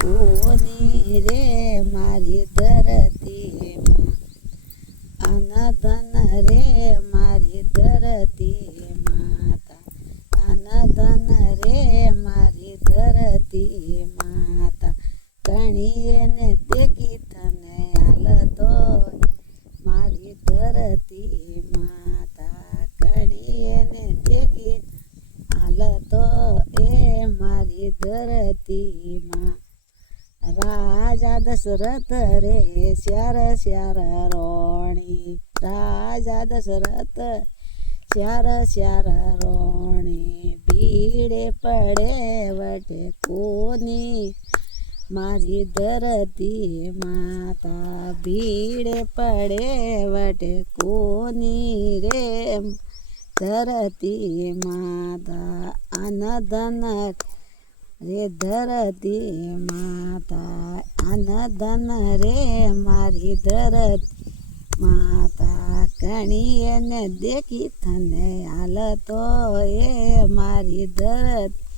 કોની રે મારી ધરતીમાં, અનધન રે મારી ધરતી માતા, અનધન રે મારી ધરતી માતા. કણીએ ને દેખી તને હાલતો મારી ધરતી માતા, કણીએ ને દેખી હાલતો એ મારી ધરતી માં. રાજા દશરથ રે શ્યાર શ્યાર રોણી, રાજા દશરથ શ્યાર શ્યાર રોણી. ભીડે પડે વટે કોની મારી ધરતી માતા, ભીડે પડે વટે કોની રે ધરતી માતા. અનધન રે ધરતી માતા, અનધન રે મારી ધરતી માતા. કણીએ ને દેખી તને હાલતો એ મારી ધરતી.